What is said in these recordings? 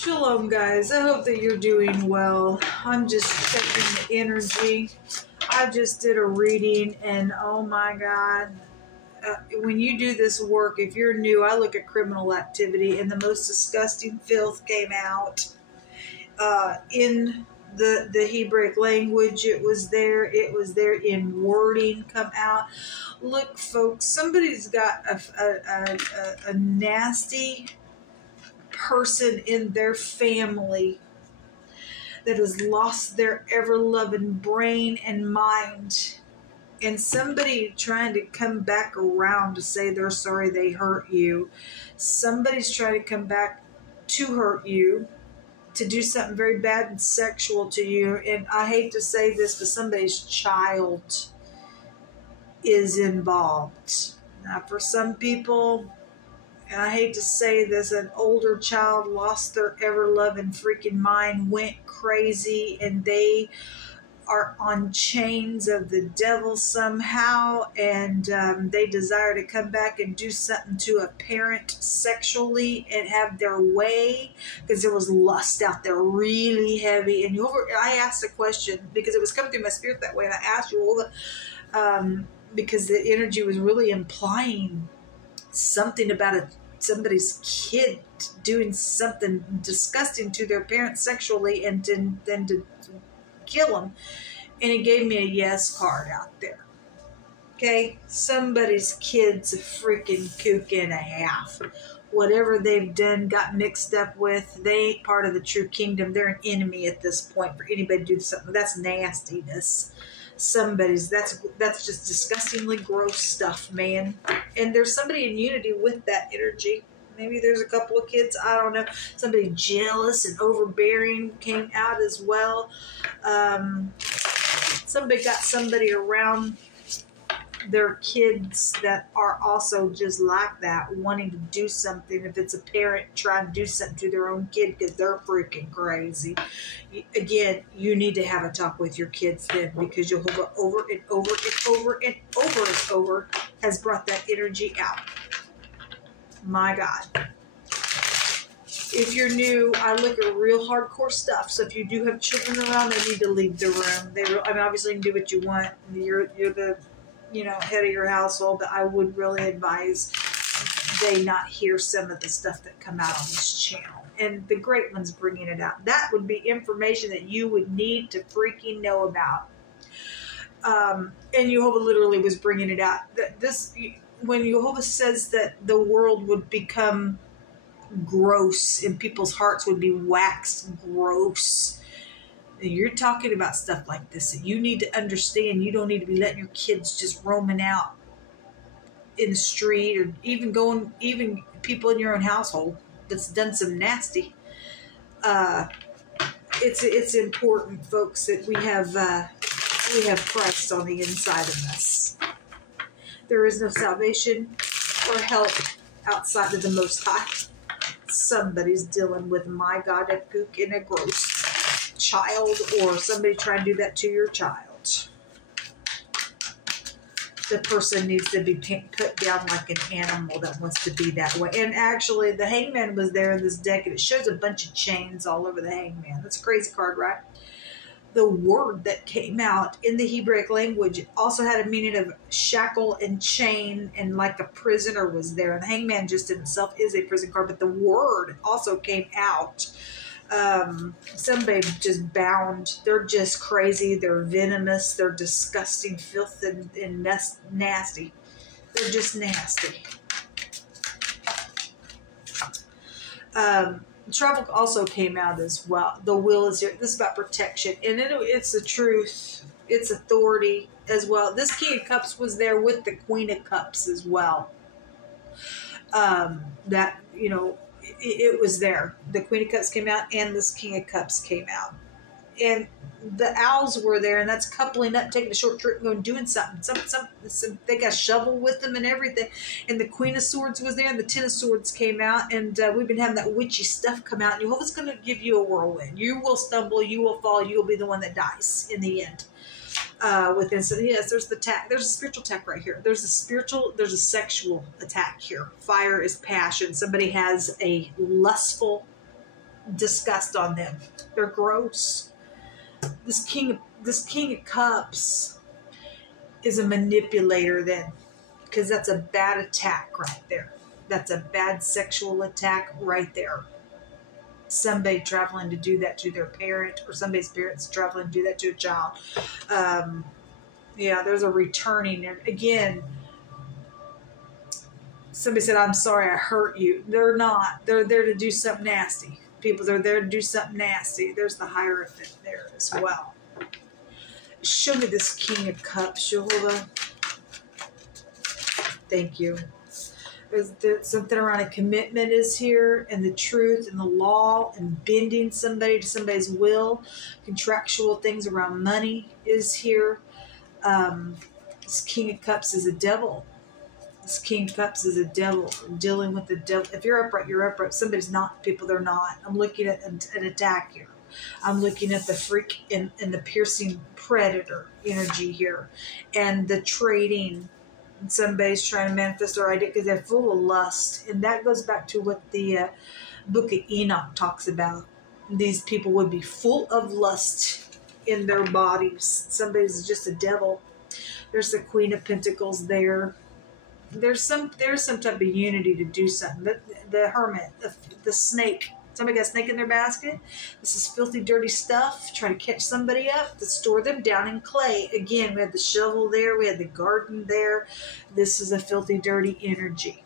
Shalom, guys. I hope that you're doing well. I'm just checking the energy. I just did a reading, and oh my God. When you do this work, if you're new, I look at criminal activity, and the most disgusting filth came out. In the Hebrew language, it was there in wording come out. Look, folks, somebody's got a nasty person in their family that has lost their ever-loving brain and mind, and somebody trying to come back around to say they're sorry they hurt you. Somebody's trying to come back to hurt you, to do something very bad and sexual to you. And I hate to say this, but somebody's child is involved. Now, for some people, and I hate to say this, an older child lost their ever-loving freaking mind, went crazy, and they are on chains of the devil somehow, and they desire to come back and do something to a parent sexually and have their way, because there was lust out there really heavy. And I asked a question because it was coming through my spirit that way, and I asked you, because the energy was really implying something about somebody's kid doing something disgusting to their parents sexually, and then to kill them. And it gave me a yes card out there. Okay, somebody's kid's a freaking kook and a half. Whatever they've done, got mixed up with, they ain't part of the true kingdom. They're an enemy at this point. For anybody to do something, that's nastiness. That's just disgustingly gross stuff, man. And there's somebody in unity with that energy. Maybe there's a couple of kids, I don't know. Somebody jealous and overbearing came out as well. Somebody got somebody around their kids that are also just like that, wanting to do something. If it's a parent trying to do something to their own kid because they're freaking crazy. Again, you need to have a talk with your kids then, because Jehovah over and over and over and over and over has brought that energy out. My God. If you're new, I look at real hardcore stuff. So if you do have children around, they need to leave the room. Obviously you can do what you want. You're the head of your household, but I would really advise they not hear some of the stuff that come out on this channel. And the great one's bringing it out. That would be information that you would need to freaking know about. And Jehovah literally was bringing it out. When Jehovah says that the world would become gross and people's hearts would be waxed gross, you're talking about stuff like this. You need to understand you don't need to be letting your kids just roaming out in the street, or even people in your own household that's done some nasty. It's important, folks, that we have Christ on the inside of us. There is no salvation or help outside of the Most High. Somebody's dealing with, my God, a kook and a gross child, or somebody trying to do that to your child. The person needs to be put down like an animal that wants to be that way. And actually, the Hangman was there in this deck, and it shows a bunch of chains all over the Hangman. That's a crazy card, right? The word that came out in the Hebrew language also had a meaning of shackle and chain, and like a prisoner was there. And the Hangman just in itself is a prison card, but the word also came out. Somebody just bound. They're just crazy. They're venomous. They're disgusting, filth, and nasty. They're just nasty. Travel also came out as well. The will is here. This is about protection. And it's the truth. It's authority as well. This King of Cups was there with the Queen of Cups as well. It was there. The Queen of Cups came out, and this King of Cups came out. And the owls were there, and that's coupling up, taking a short trip, and going doing something. They got a shovel with them and everything. And the Queen of Swords was there, and the Ten of Swords came out, and we've been having that witchy stuff come out. And Jehovah's going to give you a whirlwind. You will stumble, you will fall, you will be the one that dies in the end. Yes, there's the attack. There's a spiritual attack right here. There's a sexual attack here. Fire is passion. Somebody has a lustful disgust on them. They're gross. This king of cups is a manipulator then, because that's a bad attack right there. That's a bad sexual attack right there. Somebody traveling to do that to their parent, or somebody's parents traveling to do that to a child. Yeah, there's a returning. Again, somebody said, I'm sorry I hurt you. They're not. They're there to do something nasty. People are there to do something nasty. There's the Hierophant there as well. Show me this King of Cups, Jehovah. Thank you. There's something around a commitment is here, and the truth and the law, and bending somebody to somebody's will. Contractual things around money is here. This King of Cups is a devil. This King of Cups is a devil. Dealing with the devil. If you're upright, you're upright. Somebody's not. People, they're not. I'm looking at an attack here. I'm looking at the freak and the piercing predator energy here. And the trading. Somebody's trying to manifest their idea because they're full of lust. And that goes back to what the book of Enoch talks about. These people would be full of lust in their bodies. Somebody's just a devil. There's the Queen of Pentacles there. There's some type of unity to do something. The Hermit, the snake. Somebody got a snake in their basket. This is filthy, dirty stuff. Trying to catch somebody up to store them down in clay. Again, we had the shovel there. We had the garden there. This is a filthy, dirty energy.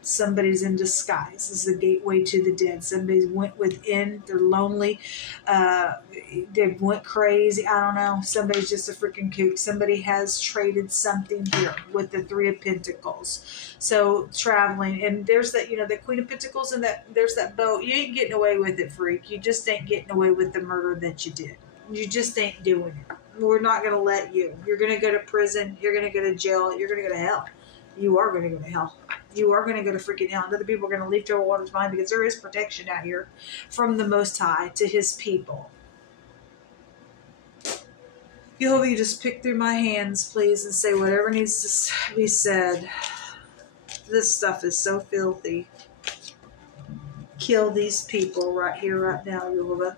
Somebody's in disguise. This is the gateway to the dead. Somebody went within. They're lonely. They went crazy. I don't know. Somebody's just a freaking kook. Somebody has traded something here with the Three of Pentacles. So traveling. And there's that, the Queen of Pentacles, and there's that boat. You ain't getting away with it, freak. You just ain't getting away with the murder that you did. You just ain't doing it. We're not going to let you. You're going to go to prison. You're going to go to jail. You're going to go to hell. You are going to go to hell. You are going to go to freaking hell. And other people are going to leave troubled waters behind, because there is protection out here from the Most High to his people. Jehovah, you just pick through my hands, please, and say whatever needs to be said. This stuff is so filthy. Kill these people right here, right now, Jehovah.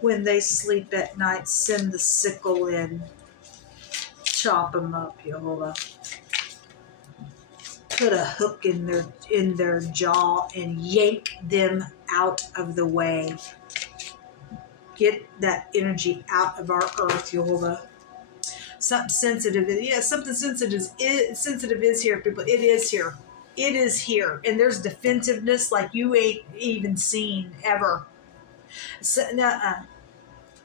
When they sleep at night, send the sickle in. Chop them up, Jehovah. Put a hook in their jaw and yank them out of the way. Get that energy out of our earth, Jehovah. Something sensitive. Yeah, something sensitive is here, people. It is here. It is here. And there's defensiveness like you ain't even seen ever.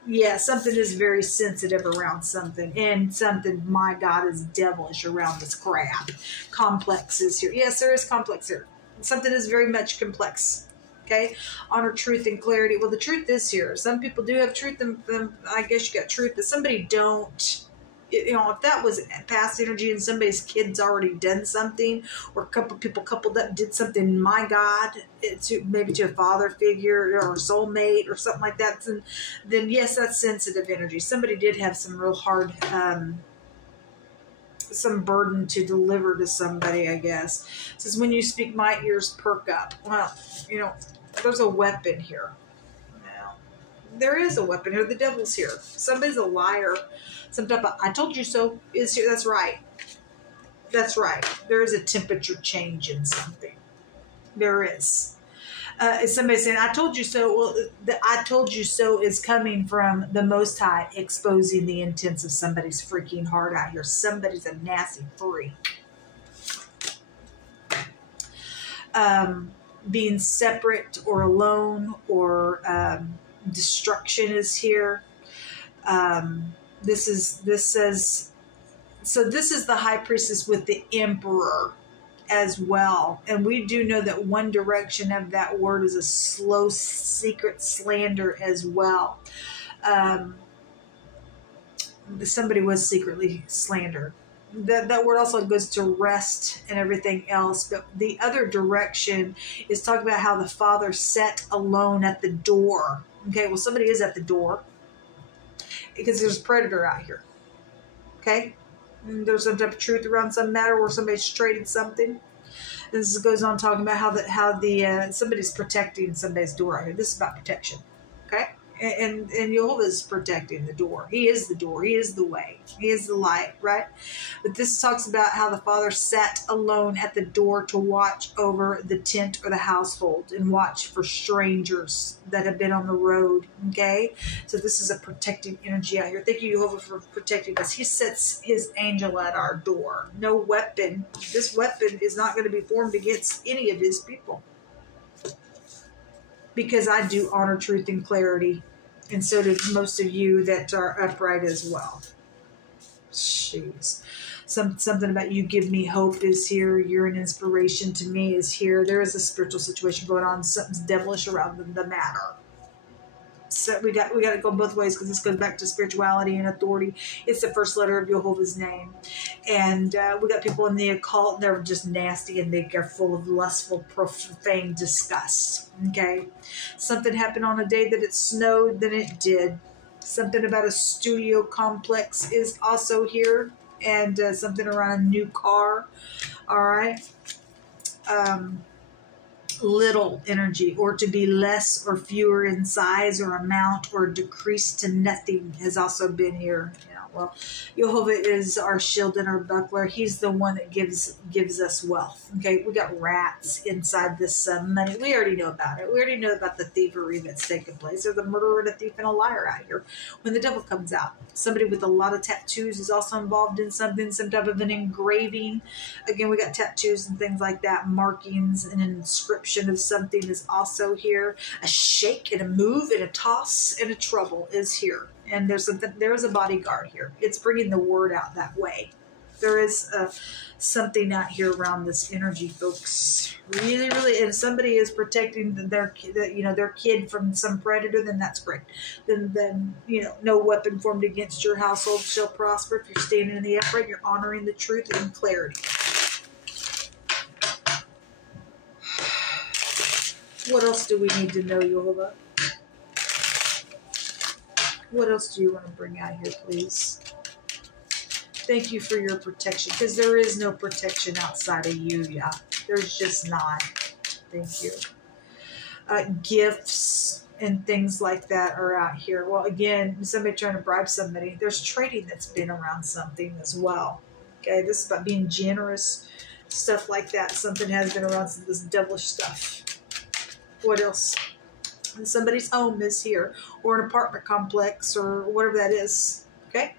Yeah, something is very sensitive around something. And something, my God, is devilish around this crap. Complex is here. Yes, there is complex here. Something is very much complex. Okay? Honor, truth, and clarity. Well, the truth is here. Some people do have truth in them. I guess you got truth, but somebody don't. If that was past energy and somebody's kid's already done something, or a couple people coupled up did something, my God, maybe to a father figure or a soulmate or something like that, then yes, that's sensitive energy. Somebody did have some real hard, some burden to deliver to somebody, I guess. It says, when you speak, my ears perk up. Well, there's a weapon here. Now, there is a weapon here. The devil's here. Somebody's a liar. Some type of "I told you so" is here. That's right. That's right. There is a temperature change in something. There is. Is somebody saying, "I told you so"? Well, the "I told you so" is coming from the Most High exposing the intents of somebody's freaking heart out here. Somebody's a nasty freak. Being separate or alone or destruction is here. This is the High Priestess with the Emperor as well. And we do know that one direction of that word is a slow, secret slander as well. Somebody was secretly slandered. That word also goes to rest and everything else. But the other direction is talking about how the Father sat alone at the door. Okay, well, somebody is at the door. Because there's a predator out here. Okay? And there's some type of truth around some matter where somebody's traded something. This goes on talking about how the somebody's protecting somebody's door out here. This is about protection, okay? And Jehovah's protecting the door. He is the door. He is the way. He is the light, right? But this talks about how the Father sat alone at the door to watch over the tent or the household and watch for strangers that have been on the road, okay? So this is a protecting energy out here. Thank you, Jehovah, for protecting us. He sets his angel at our door. No weapon. This weapon is not going to be formed against any of his people. Because I do honor truth and clarity. And so do most of you that are upright as well. Jeez. Something about you give me hope is here. You're an inspiration to me is here. There is a spiritual situation going on. Something's devilish around the matter. So we got to go both ways because this goes back to spirituality and authority. It's the first letter of Jehovah's name. And we got people in the occult, and they're just nasty and they're full of lustful, profane disgust. Okay? Something happened on a day that it snowed, then it did. Something about a studio complex is also here. And something around a new car. All right? Little energy, or to be less or fewer in size or amount, or decrease to nothing has also been here. Well, Jehovah is our shield and our buckler. He's the one that gives us wealth. Okay, we got rats inside this money. We already know about it. We already know about the thievery that's taken place. There's a murderer and a thief and a liar out here. When the devil comes out, somebody with a lot of tattoos is also involved in something, some type of an engraving. Again, we got tattoos and things like that. Markings and an inscription of something is also here. A shake and a move and a toss and a trouble is here. And there is a bodyguard here. It's bringing the word out that way. There is something out here around this energy, folks. Really, really. If somebody is protecting their kid from some predator, then that's great. Then no weapon formed against your household shall prosper. If you're standing in the upright, you're honoring the truth and clarity. What else do we need to know, Jehovah? What else do you want to bring out here, please? Thank you for your protection, because there is no protection outside of you, yeah. There's just not. Thank you. Gifts and things like that are out here. Well, again, somebody trying to bribe somebody. There's trading that's been around something as well. Okay, this is about being generous, stuff like that. Something has been around some of this devilish stuff. What else? Somebody's home is here, or an apartment complex, or whatever that is. Okay?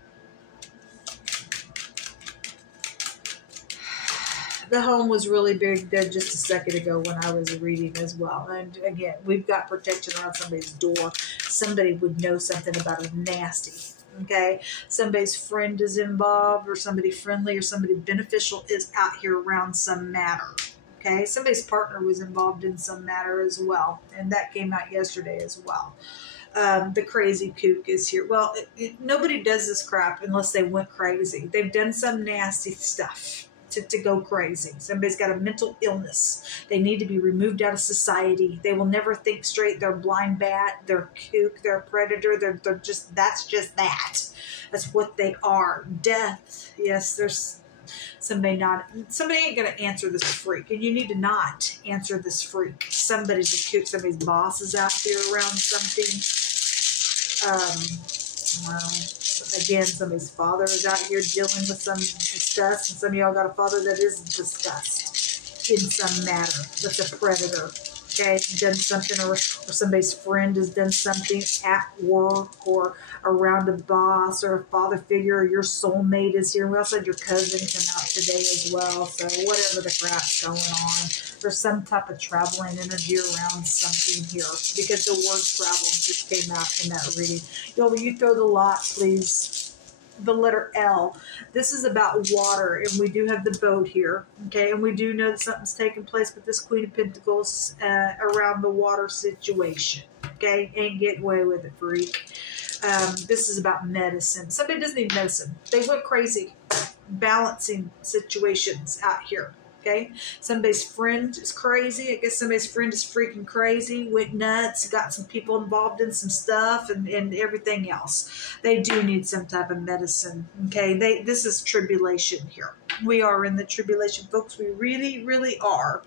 The home was really big there just a second ago when I was reading as well. And again, we've got protection around somebody's door. Somebody would know something about a nasty. Okay? Somebody's friend is involved, or somebody friendly, or somebody beneficial is out here around some matter. Okay, somebody's partner was involved in some matter as well, and that came out yesterday as well. The crazy kook is here. Well, nobody does this crap unless they went crazy. They've done some nasty stuff to go crazy. Somebody's got a mental illness. They need to be removed out of society. They will never think straight. They're a blind bat. They're a kook. They're a predator. They're just, that's just that. That's what they are. Death. Yes, there's somebody ain't going to answer this freak, and you need to not answer this freak. Somebody's a kook. Somebody's boss is out there around something. Again, somebody's father is out here dealing with some disgust, and some of y'all got a father that is disgust in some matter. That's a predator. Okay, done something, or somebody's friend has done something at work, or around a boss, or a father figure, or your soulmate is here. We also had your cousin come out today as well. So whatever the crap's going on, there's some type of traveling energy around something here, because the word travel just came out in that reading. Will you throw the lot, please? The letter L. This is about water, and we do have the boat here, okay? And we do know that something's taking place with this Queen of Pentacles around the water situation, okay? Ain't getting away with it, freak. This is about medicine. Somebody doesn't need medicine. They went crazy balancing situations out here. Okay, somebody's friend is crazy. I guess somebody's friend is freaking crazy, went nuts, got some people involved in some stuff and everything else. They do need some type of medicine. Okay, this is tribulation here. We are in the tribulation, folks. We really, really are.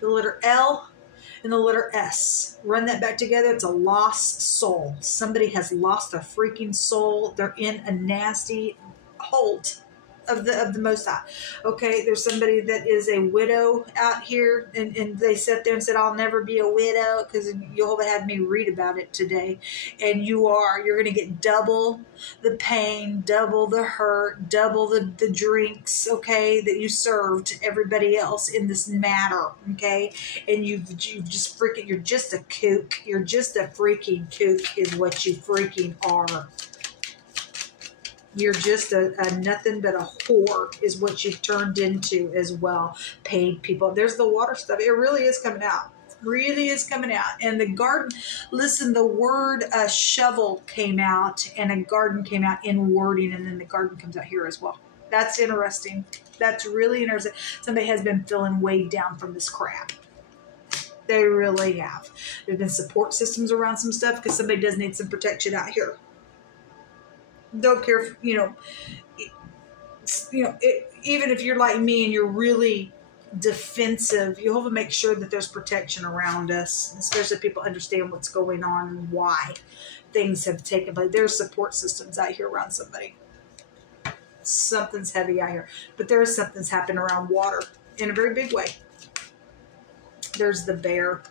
The letter L and the letter S. Run that back together. It's a lost soul. Somebody has lost their freaking soul. They're in a nasty hold of the Most High. Okay, there's somebody that is a widow out here, and they sat there and said, I'll never be a widow, because Jehovah had me read about it today. And you're going to get double the pain, double the hurt, double the drinks, okay, that you served everybody else in this matter, okay? And you've just freaking, you're just a kook. You're just a freaking kook is what you freaking are. You're just a nothing but a whore is what you've turned into as well. Paid people. There's the water stuff. It really is coming out. Really is coming out. And the garden, listen, the word shovel came out and a garden came out in wording, and then the garden comes out here as well. That's interesting. That's really interesting. Somebody has been feeling weighed down from this crap. They really have. There's been support systems around some stuff because somebody does need some protection out here. Don't care if, even if you're like me and you're really defensive, you have to make sure that there's protection around us, especially if people understand what's going on and why things have taken place. There's support systems out here around somebody. Something's heavy out here, but there's something's happening around water in a very big way. There's the bear.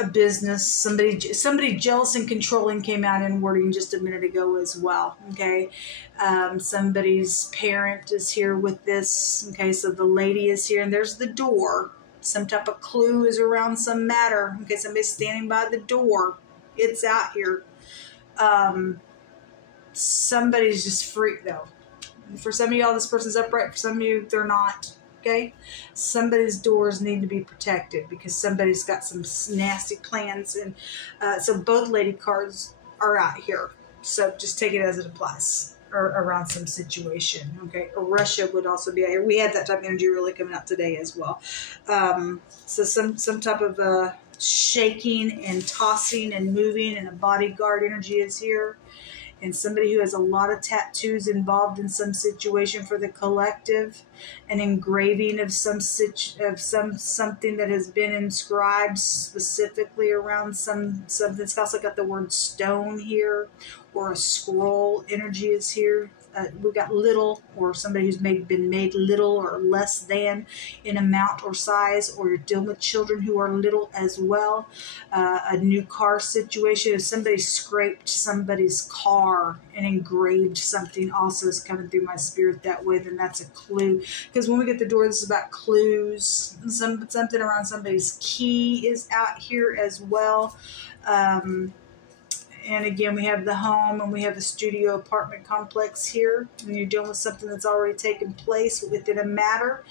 A business, somebody jealous and controlling came out in wording just a minute ago as well. Okay, somebody's parent is here with this. Okay, so the lady is here, and there's the door. Some type of clue is around some matter. Okay, somebody's standing by the door. It's out here. Somebody's just freaked though. For some of y'all, this person's upright. For some of you, they're not. Okay, somebody's doors need to be protected because somebody's got some nasty plans, and so both lady cards are out here. So just take it as it applies, or around some situation. Okay, or Russia would also be out here. We had that type of energy really coming out today as well. So some type of shaking and tossing and moving, and a bodyguard energy is here. And somebody who has a lot of tattoos involved in some situation for the collective, an engraving of something that has been inscribed specifically around something. It's also got the word stone here, or a scroll energy is here. We've got little, or somebody who's been made little or less than in amount or size, or you're dealing with children who are little as well. A new car situation. If somebody scraped somebody's car and engraved something, also is coming through my spirit that way, then that's a clue. Because when we get the door, this is about clues. Something around somebody's key is out here as well. And again, we have the home, and we have the studio apartment complex here. And you're dealing with something that's already taken place within a matter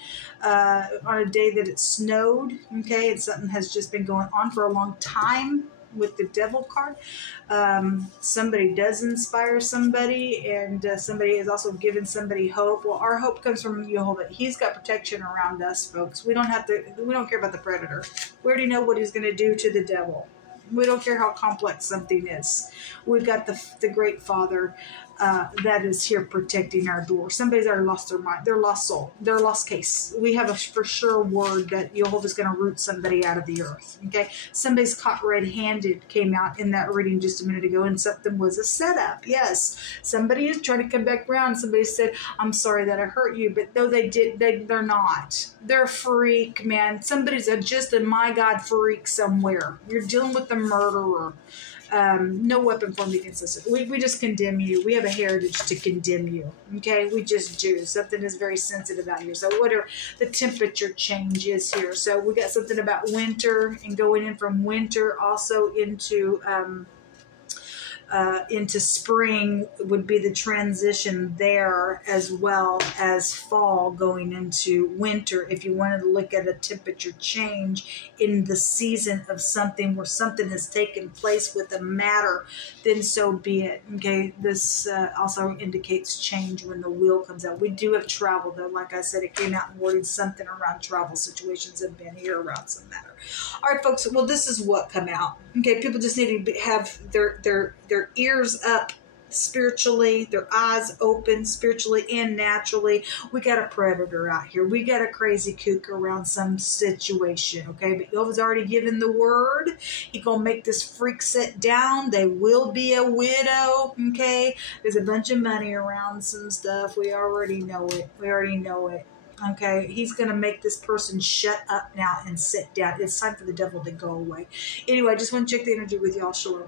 on a day that it snowed. Okay, and something has just been going on for a long time with the devil card. Somebody does inspire somebody, and somebody is also giving somebody hope. Well, our hope comes from Jehovah. He's got protection around us, folks. We don't care about the predator. We already know what he's going to do to the devil. We don't care how complex something is. We've got the great Father that is here protecting our door. Somebody's already lost their mind, their lost soul, their lost case. We have a for sure word that Jehovah is going to root somebody out of the earth. Okay, somebody's caught red-handed came out in that reading just a minute ago, and something was a setup. Yes, somebody is trying to come back around. Somebody said, "I'm sorry that I hurt you," but though they're not. They're a freak, man. Somebody's just a my God freak somewhere. You're dealing with the murderer. No weapon formed against us. We just condemn you. We have a heritage to condemn you. Okay, we just do. Something is very sensitive out here. So whatever the temperature change is here. So we got something about winter, and going in from winter also into spring would be the transition there, as well as fall going into winter. If you wanted to look at a temperature change in the season of something where something has taken place with a matter, then so be it. Okay, this also indicates change when the wheel comes out. We do have travel though. Like I said, it came out and worded something around travel situations have been here around some matter. All right, folks. Well, this is what come out. Okay, people just need to have their ears up spiritually, their eyes open spiritually and naturally. We got a predator out here. We got a crazy kook around some situation, okay? But Jehovah's already given the word. He gonna make this freak sit down. They will be a widow, okay? There's a bunch of money around some stuff. We already know it. We already know it. Okay, he's going to make this person shut up now and sit down. It's time for the devil to go away. Anyway, I just want to check the energy with y'all. Shalom.